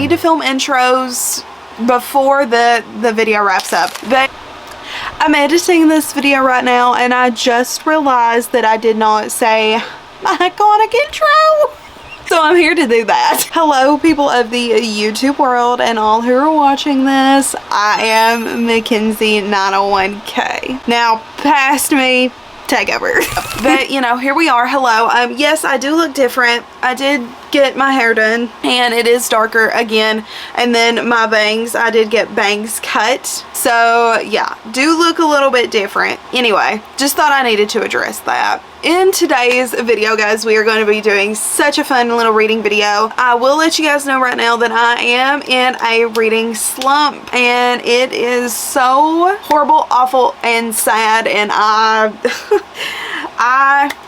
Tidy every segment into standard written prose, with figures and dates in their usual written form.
need to film intros before the video wraps up. But I'm editing this video right now and I just realized that I did not say my iconic intro. So I'm here to do that. Hello people of the YouTube world and all who are watching this. I am Mackenzie 901K. Now past me, take over. But you know, here we are. Hello. Yes, I do look different. I did get my hair done and it is darker again, and then my bangs, I did get bangs cut, so yeah, do look a little bit different. Anyway, just thought I needed to address that. In today's video, guys, we are going to be doing such a fun little reading video. I will let you guys know right now that I am in a reading slump and it is so horrible, awful, and sad, and I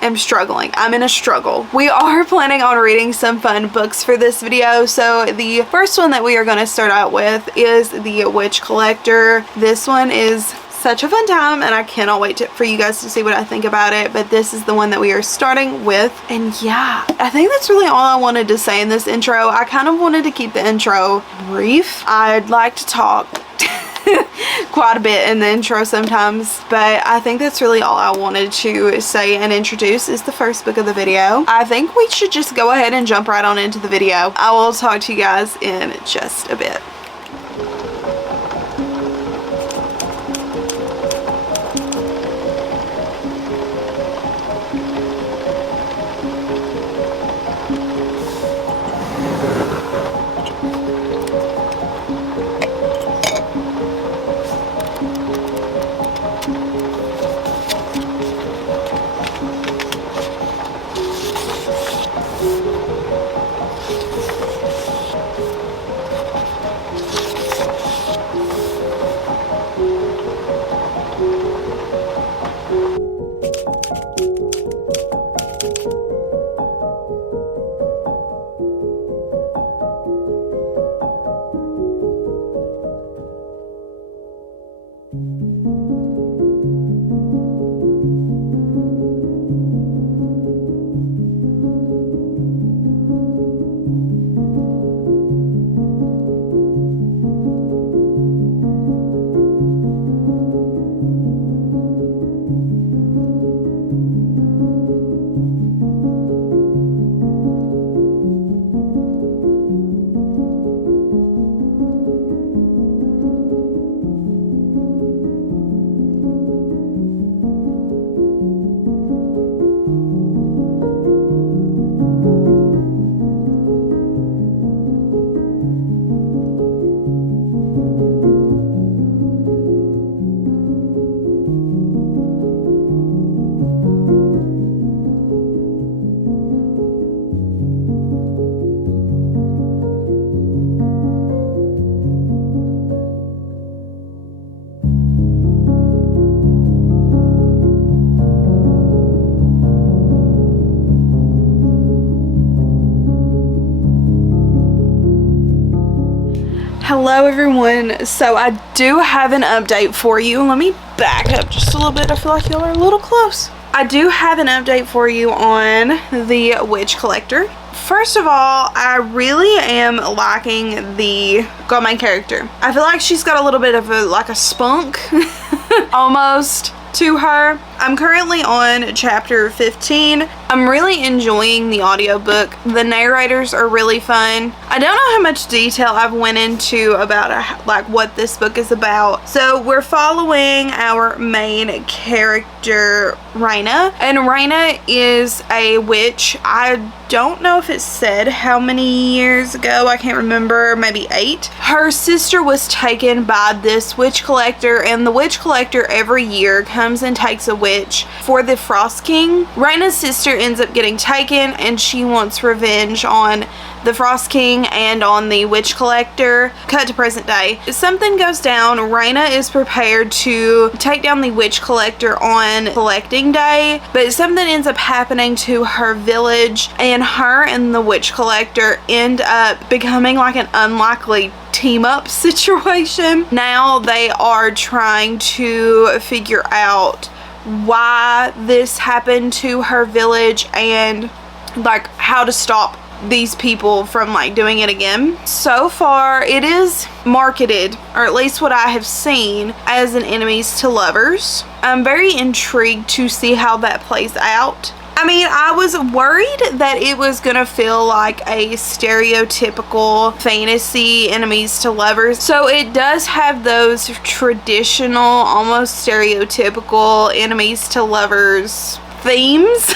am struggling. I'm in a struggle. We are planning on reading some fun books for this video. So the first one that we are going to start out with is The Witch Collector. This one is such a fun time and I cannot wait for you guys to see what I think about it, but this is the one that we are starting with. And yeah, I think that's really all I wanted to say in this intro. I kind of wanted to keep the intro brief. I'd like to talk quite a bit in the intro sometimes, but I think that's really all I wanted to say and introduce is the first book of the video. I think we should just go ahead and jump right on into the video. I will talk to you guys in just a bit. Hello everyone, so I do have an update for you. Let me back up just a little bit. I feel like y'all are a little close. I do have an update for you on The Witch Collector. First of all, I really am liking the main character. I feel like she's got a little bit of a spunk almost to her. I'm currently on chapter 15. I'm really enjoying the audiobook. The narrators are really fun. I don't know how much detail I've went into about what this book is about. So we're following our main character, Raina, and Raina is a witch. I don't know if it said how many years ago. I can't remember, maybe 8. Her sister was taken by this witch collector, and the witch collector every year comes and takes a witch for the Frost King. Raina's sister ends up getting taken and she wants revenge on the Frost King and on the witch collector. Cut to present day. If something goes down, Raina is prepared to take down the witch collector on collecting day, but something ends up happening to her village and her and the witch collector end up becoming like an unlikely team up situation. Now they are trying to figure out why this happened to her village and like how to stop these people from like doing it again. So far it is marketed, or at least what I have seen, as an enemies to lovers. I'm very intrigued to see how that plays out. I mean, I was worried that it was gonna feel like a stereotypical fantasy enemies to lovers. So it does have those traditional, almost stereotypical enemies to lovers themes.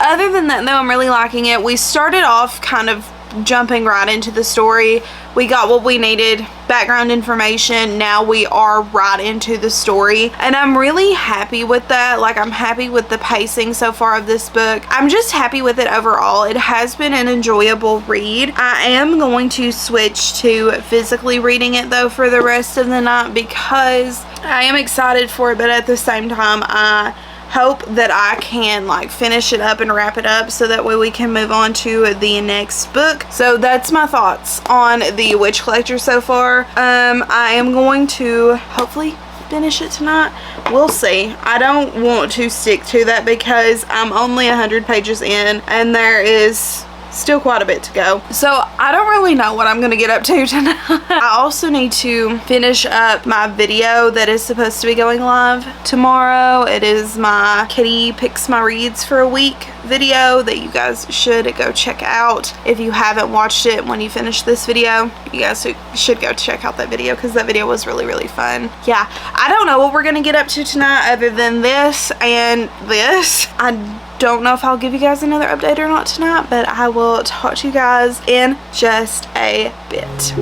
Other than that though, I'm really liking it. We started off kind of jumping right into the story. We got what we needed, background information. Now we are right into the story, and I'm really happy with that. Like, I'm happy with the pacing so far of this book. I'm just happy with it overall. It has been an enjoyable read. I am going to switch to physically reading it though for the rest of the night, because I am excited for it, but at the same time I hope that I can like finish it up and wrap it up, so that way we can move on to the next book. So that's my thoughts on the Witch Collector so far. I am going to hopefully finish it tonight. We'll see. I don't want to stick to that because I'm only 100 pages in and there is still quite a bit to go. So I don't really know what I'm gonna get up to tonight. I also need to finish up my video that is supposed to be going live tomorrow. It is my Kitty Picks My Reads for a Week video that you guys should go check out. If you haven't watched it when you finish this video, you guys should go check out that video, because that video was really fun. Yeah, I don't know what we're gonna get up to tonight other than this and this. I don't know if I'll give you guys another update or not tonight, but I will talk to you guys in just a bit.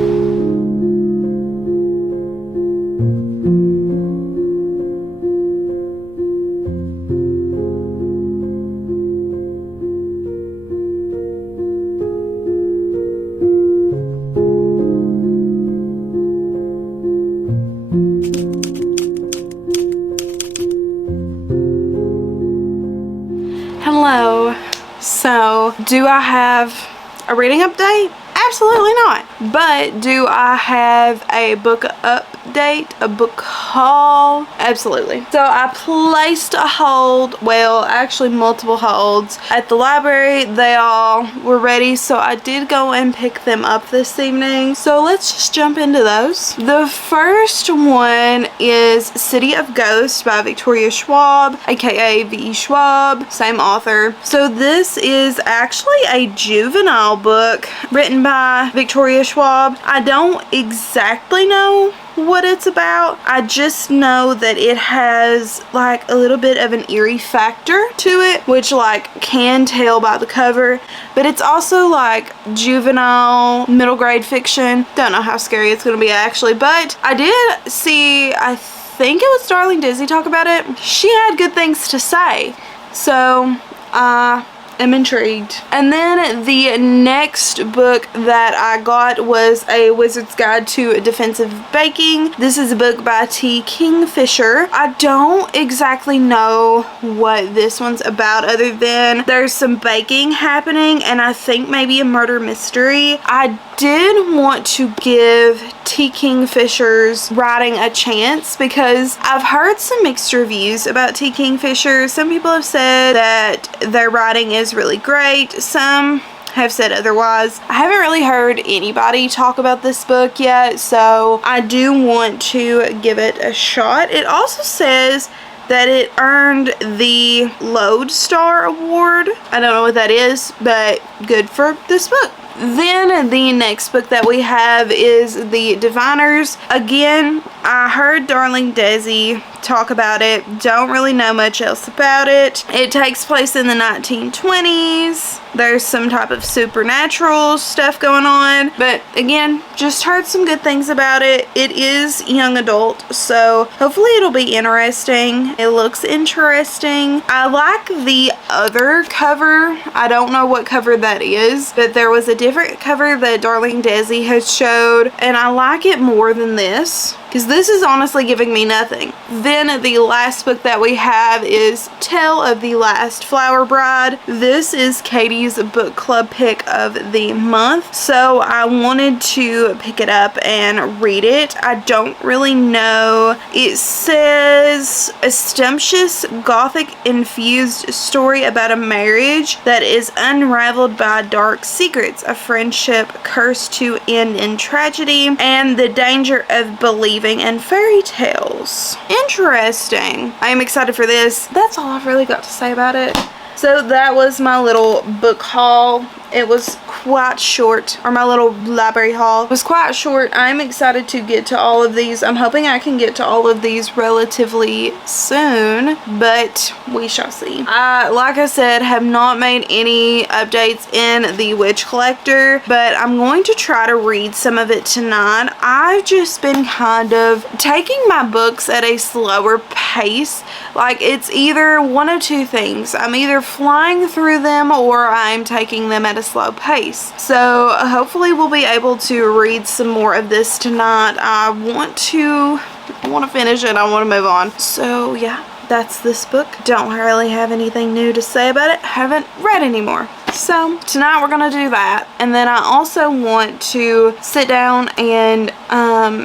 Hello. So, do I have a reading update? Absolutely not. But do I have a book update, a book haul? Absolutely. So I placed a hold, well, actually multiple holds at the library. They all were ready, so I did go and pick them up this evening. So let's just jump into those. The first one is City of Ghosts by Victoria Schwab, aka V.E. Schwab, same author. So this is actually a juvenile book written by Victoria Schwab. I don't exactly know what it's about. I just know that it has like a little bit of an eerie factor to it, which like can tell by the cover, but it's also like juvenile middle grade fiction. Don't know how scary it's gonna be actually, but I did see, I think it was Darling Dizzy talk about it. She had good things to say, so I'm intrigued. And then the next book that I got was A Wizard's Guide to Defensive Baking. This is a book by T. Kingfisher. I don't exactly know what this one's about, other than there's some baking happening and I think maybe a murder mystery. I did want to give T. Kingfisher's writing a chance because I've heard some mixed reviews about T. Kingfisher. Some people have said that their writing is really great. Some have said otherwise. I haven't really heard anybody talk about this book yet, so I do want to give it a shot. It also says that it earned the Lodestar Award. I don't know what that is, but good for this book. Then the next book that we have is The Diviners. Again, I heard Darling Desi talk about it. Don't really know much else about it. It takes place in the 1920s. There's some type of supernatural stuff going on. But again, just heard some good things about it. It is young adult, so hopefully it'll be interesting. It looks interesting. I like the other cover. I don't know what cover that is, but there was a different cover that Darling Desi has showed, and I like it more than this. because this is honestly giving me nothing. Then the last book that we have is Tale of the Last Flower Bride. This is Katie's book club pick of the month, so I wanted to pick it up and read it. I don't really know. It says a sumptuous gothic infused story about a marriage that is unraveled by dark secrets, a friendship cursed to end in tragedy, and the danger of believing in fairy tales. Interesting. I am excited for this. That's all I've really got to say about it. So that was my little book haul. It was quite short, or my little library haul was quite short. I'm excited to get to all of these. I'm hoping I can get to all of these relatively soon, but we shall see. I, like I said, have not made any updates in the Witch Collector, but I'm going to try to read some of it tonight. I've just been kind of taking my books at a slower pace. Like, it's either one of two things. I'm either flying through them or I'm taking them at a slow pace. So hopefully we'll be able to read some more of this tonight. I want to finish it. I want to move on. So yeah, that's this book. Don't really have anything new to say about it. Haven't read anymore. So tonight we're gonna do that, and then I also want to sit down and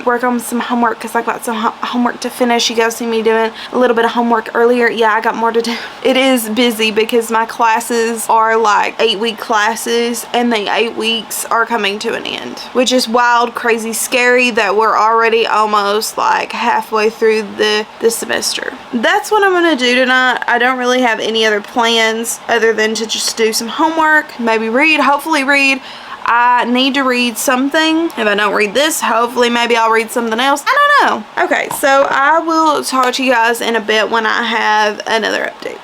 work on some homework, because I got some homework to finish. You guys see me doing a little bit of homework earlier. Yeah, I got more to do. It is busy because my classes are like 8-week classes, and the 8 weeks are coming to an end, which is wild, crazy, scary that we're already almost like halfway through the semester. That's what I'm gonna do tonight. I don't really have any other plans other than to just do some homework, maybe read, hopefully read. I need to read something. If I don't read this, hopefully maybe I'll read something else. I don't know. Okay, so I will talk to you guys in a bit when I have another update.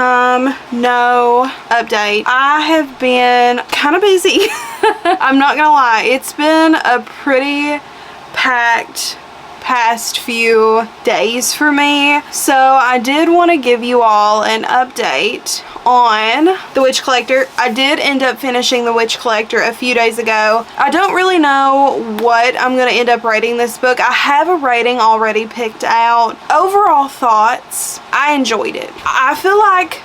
time, no update. I have been kind of busy. I'm not gonna lie, it's been a pretty packed past few days for me, so I did want to give you all an update on The Witch Collector. I did end up finishing The Witch Collector a few days ago. I don't really know what I'm going to end up rating this book. I have a rating already picked out. Overall thoughts, I enjoyed it. I feel like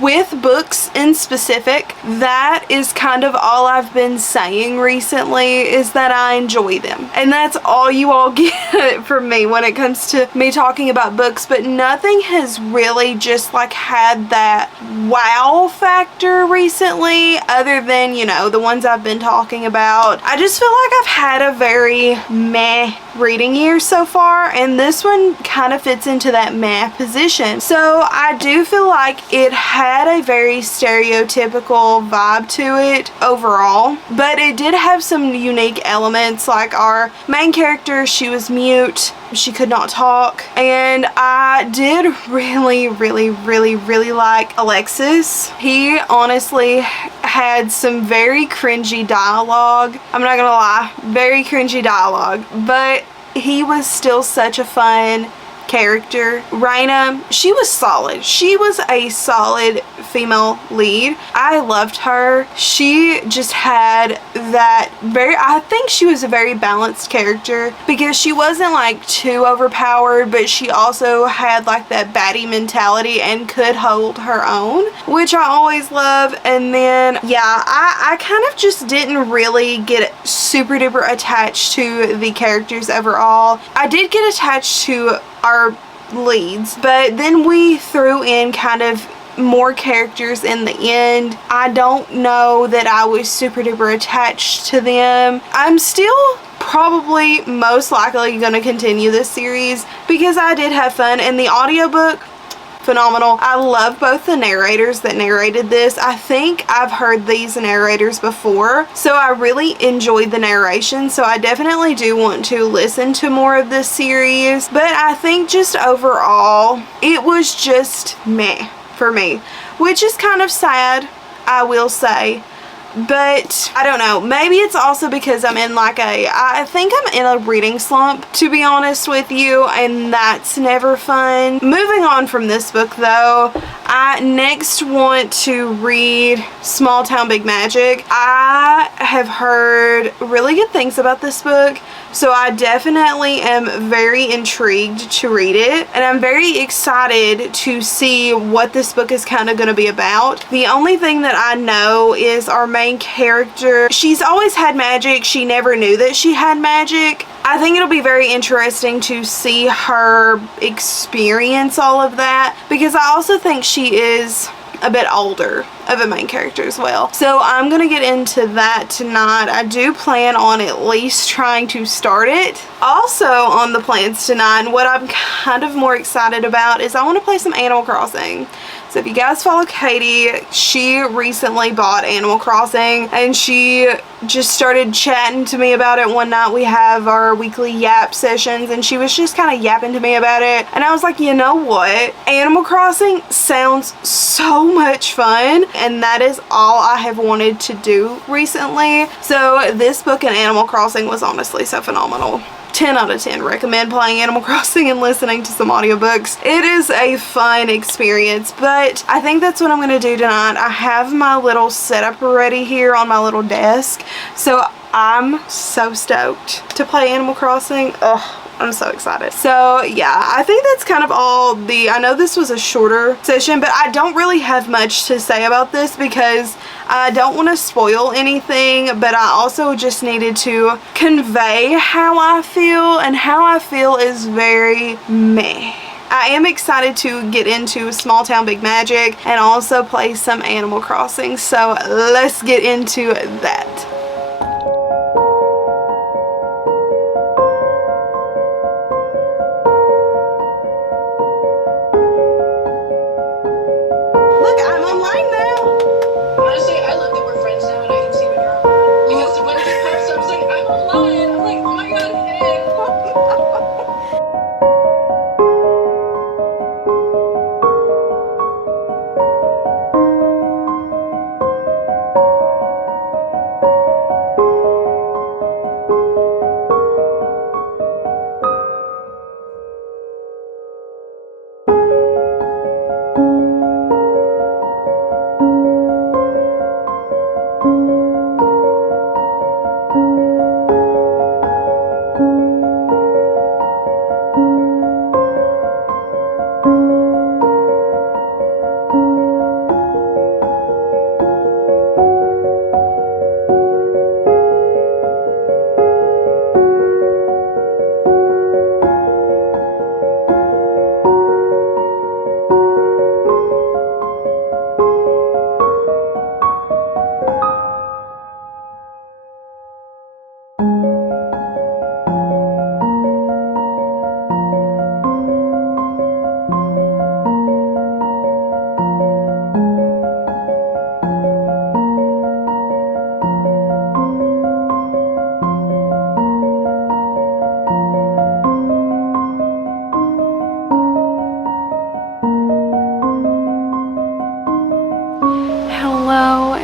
with books in specific, that is kind of all I've been saying recently, is that I enjoy them. And that's all you all get from me when it comes to me talking about books, but nothing has really just like had that wow factor recently, other than, you know, the ones I've been talking about. I just feel like I've had a very meh reading year so far, and this one kind of fits into that meh position. So I do feel like it had a very stereotypical vibe to it overall, but it did have some unique elements. Like our main character, she was mute, she could not talk, and I did really like Alexis. He honestly had some very cringy dialogue. I'm not gonna lie, very cringy dialogue, but he was still such a fun character. Raina, she was solid. She was a solid female lead. I loved her. She just had that I think she was a very balanced character, because she wasn't like too overpowered, but she also had like that baddie mentality and could hold her own, which I always love. And then yeah, I kind of just didn't really get super duper attached to the characters overall. I did get attached to our leads, but then we threw in kind of more characters in the end. I don't know that I was super duper attached to them. I'm still probably most likely going to continue this series because I did have fun, and the audiobook, phenomenal. I love both the narrators that narrated this. I think I've heard these narrators before, so I really enjoyed the narration, so I definitely do want to listen to more of this series. But I think just overall, it was just meh for me, which is kind of sad, I will say. But I don't know, maybe it's also because I'm in like I think I'm in a reading slump, to be honest with you, and that's never fun. Moving on from this book though, I next want to read Small Town Big Magic. I have heard really good things about this book, so I definitely am very intrigued to read it, and I'm very excited to see what this book is kind of going to be about. The only thing that I know is our main character, she's always had magic. She never knew that she had magic. I think it'll be very interesting to see her experience all of that, because I also think she is a bit older of a main character as well. So I'm gonna get into that tonight. I do plan on at least trying to start it. Also on the plans tonight, and what I'm kind of more excited about, is I want to play some Animal Crossing. So if you guys follow Katie, she recently bought Animal Crossing, and she just started chatting to me about it one night. We have our weekly yap sessions, and she was just kind of yapping to me about it, and I was like, you know what? Animal Crossing sounds so much fun, and that is all I have wanted to do recently. So this book and Animal Crossing was honestly so phenomenal. 10 out of 10 recommend playing Animal Crossing and listening to some audiobooks. It is a fun experience, but I think that's what I'm going to do tonight. I have my little setup ready here on my little desk, so I'm so stoked to play Animal Crossing. Ugh, I'm so excited. So yeah, I think that's kind of all I know this was a shorter session, but I don't really have much to say about this because I don't want to spoil anything, but I also just needed to convey how I feel, and how I feel is very meh. I am excited to get into Small Town Big Magic and also play some Animal Crossing, so let's get into that.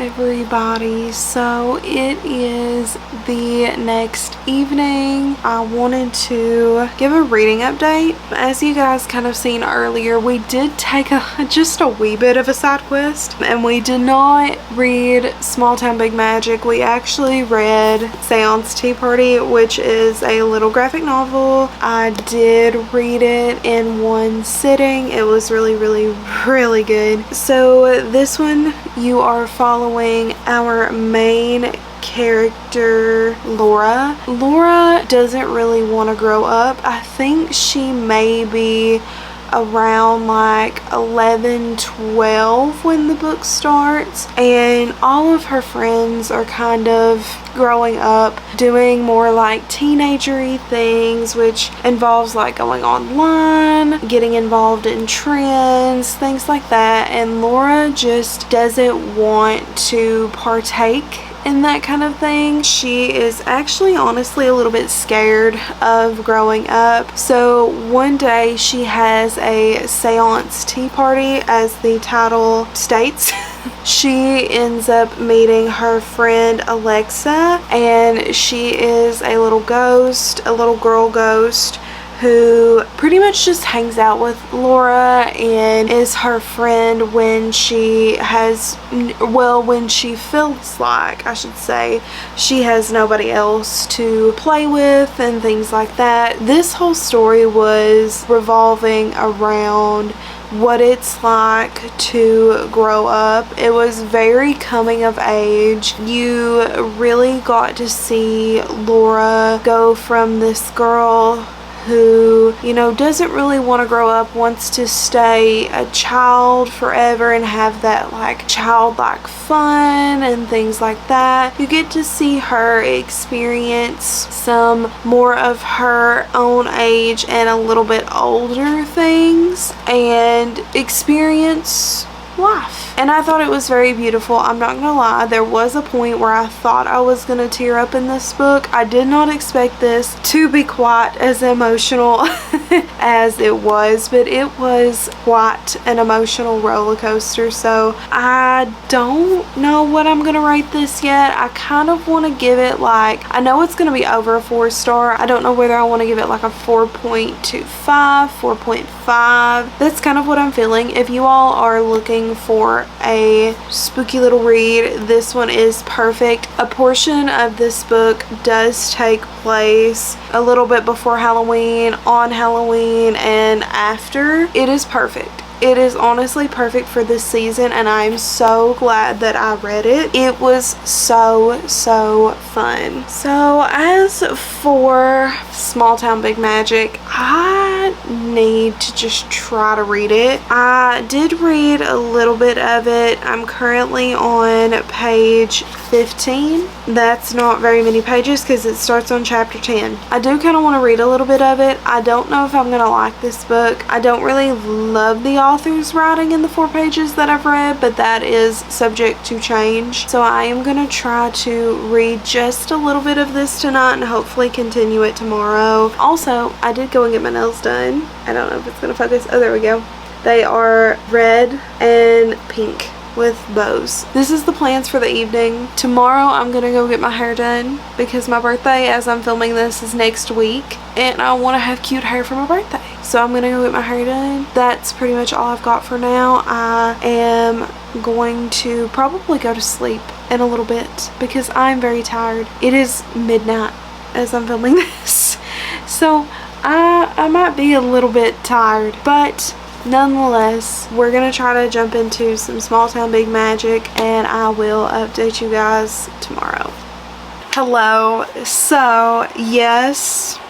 everybody. So it is the next evening. I wanted to give a reading update. As you guys kind of seen earlier, we did take just a wee bit of a side quest, and we did not read Small Town Big Magic. We actually read Seance Tea Party, which is a little graphic novel. I did read it in one sitting. It was really good. So this one, you are following our main character, Laura. Laura doesn't really want to grow up. I think she may be around like 11, 12 when the book starts, and all of her friends are kind of growing up, doing more like teenagery things, which involves like going online, getting involved in trends, things like that, and Laura just doesn't want to partake in that kind of thing. She is actually honestly a little bit scared of growing up. So one day she has a seance tea party, as the title states. She ends up meeting her friend Alexa, and she is a little ghost, a little girl ghost, who pretty much just hangs out with Laura and is her friend when she has, well, when she feels like, I should say, she has nobody else to play with and things like that. This whole story was revolving around what it's like to grow up. It was very coming of age. You really got to see Laura go from this girl who, you know, doesn't really want to grow up, wants to stay a child forever and have that like childlike fun and things like that. You get to see her experience some more of her own age and a little bit older things and experience life. And I thought it was very beautiful. I'm not gonna lie, there was a point where I thought I was gonna tear up in this book. I did not expect this to be quite as emotional as it was, but it was quite an emotional roller coaster. So I don't know what I'm gonna rate this yet. I kind of want to give it like, I know it's gonna be over a 4-star. I don't know whether I want to give it like a 4.25, 4.5. That's kind of what I'm feeling. If you all are looking for a spooky little read, this one is perfect. A portion of this book does take place a little bit before Halloween, on Halloween, and after. It is perfect. It is honestly perfect for this season, and I'm so glad that I read it. It was so fun. So as for Small Town Big Magic, I need to just try to read it. I did read a little bit of it. I'm currently on page 15. That's not very many pages because it starts on chapter 10. I do kind of want to read a little bit of it. I don't know if I'm going to like this book. I don't really love the author's writing in the 4 pages that I've read, but that is subject to change. So I am going to try to read just a little bit of this tonight and hopefully continue it tomorrow. Also, I did go and get my nails done. I don't know if it's going to focus. Oh, there we go. They are red and pink with bows. This is the plans for the evening. Tomorrow I'm gonna go get my hair done because my birthday, as I'm filming this, is next week, and I want to have cute hair for my birthday. So I'm gonna go get my hair done. That's pretty much all I've got for now. I am going to probably go to sleep in a little bit because I'm very tired. It is midnight as I'm filming this, so I might be a little bit tired, but nonetheless, we're gonna try to jump into some Small Town Big Magic, and I will update you guys tomorrow. Hello. So yes,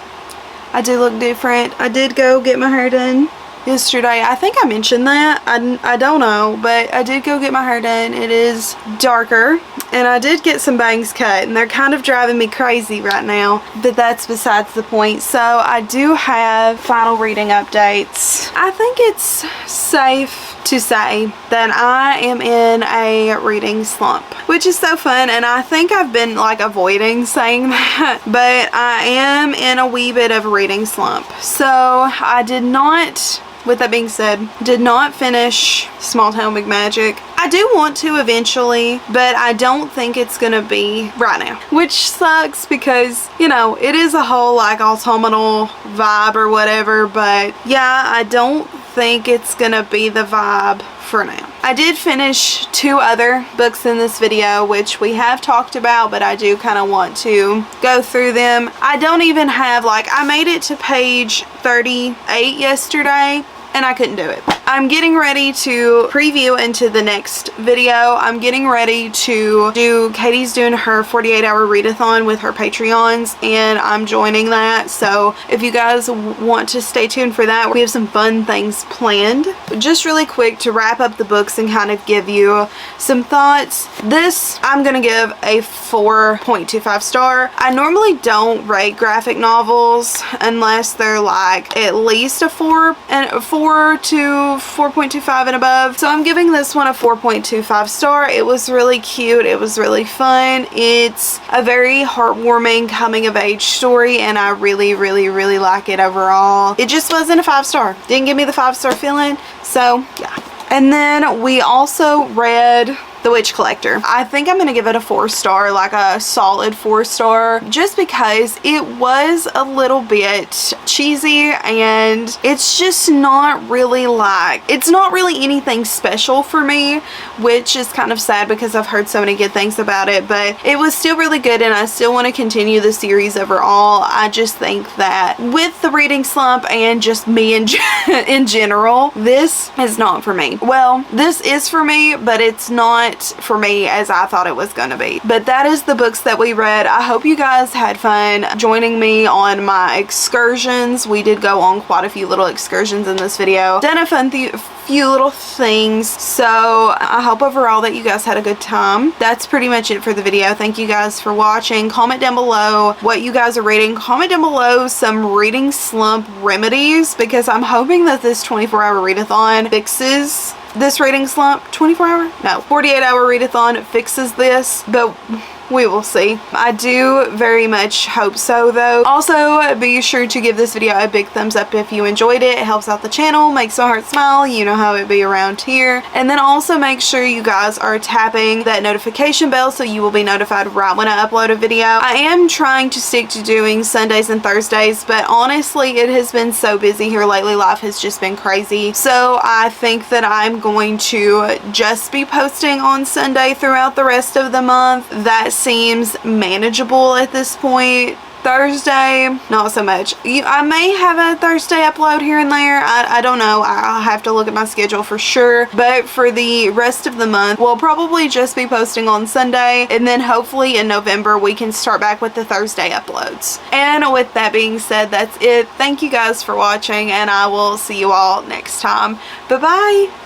I do look different. I did go get my hair done yesterday. I think I mentioned that. I don't know, but I did go get my hair done. It is darker, and I did get some bangs cut, and they're kind of driving me crazy right now, but that's besides the point. So I do have final reading updates. I think it's safe to say that I am in a reading slump, which is so fun, and I think I've been like avoiding saying that, but I am in a wee bit of a reading slump. So I did not, with that being said, did not finish Small Town Big Magic. I do want to eventually, but I don't think it's gonna be right now, which sucks because, you know, it is a whole like autumnal vibe or whatever, but yeah, I don't think it's gonna be the vibe for now. I did finish 2 other books in this video, which we have talked about, but I do kind of want to go through them. I don't even have, like, I made it to page 38 yesterday and I couldn't do it. I'm getting ready to preview into the next video. I'm getting ready to do, Katie's doing her 48-hour readathon with her Patreons, and I'm joining that. So if you guys want to stay tuned for that, we have some fun things planned. Just really quick to wrap up the books and kind of give you some thoughts. This, I'm gonna give a 4.25 star. I normally don't rate graphic novels unless they're like at least a 4 to 4.25 and above. So I'm giving this one a 4.25 star. It was really cute. It was really fun. It's a very heartwarming coming of age story, and I really like it overall. It just wasn't a 5 star. Didn't give me the 5-star feeling. So yeah. And then we also read The Witch Collector. I think I'm gonna give it a 4 star, like a solid 4 star, just because it was a little bit cheesy and it's just not really like, it's not really anything special for me, which is kind of sad because I've heard so many good things about it, but it was still really good and I still want to continue the series overall. I just think that with the reading slump and just me in general, this is not for me. Well, this is for me, but it's not for me as I thought it was going to be. But that is the books that we read. I hope you guys had fun joining me on my excursions. We did go on quite a few little excursions in this video. Done a fun few little things. So I hope overall that you guys had a good time. That's pretty much it for the video. Thank you guys for watching. Comment down below what you guys are reading. Comment down below some reading slump remedies, because I'm hoping that this 24-hour readathon fixes this reading slump. 24-hour? No, 48-hour readathon fixes this, but we will see. I do very much hope so though. Also, be sure to give this video a big thumbs up if you enjoyed it. It helps out the channel, makes my heart smile. You know how it be around here. And then also make sure you guys are tapping that notification bell so you will be notified right when I upload a video. I am trying to stick to doing Sundays and Thursdays, but honestly it has been so busy here lately. Life has just been crazy. So I think that I'm going to just be posting on Sunday throughout the rest of the month. That seems manageable at this point. Thursday, not so much. I may have a Thursday upload here and there. I don't know. I'll have to look at my schedule for sure. But for the rest of the month, we'll probably just be posting on Sunday. And then hopefully in November, we can start back with the Thursday uploads. And with that being said, that's it. Thank you guys for watching, and I will see you all next time. Bye-bye.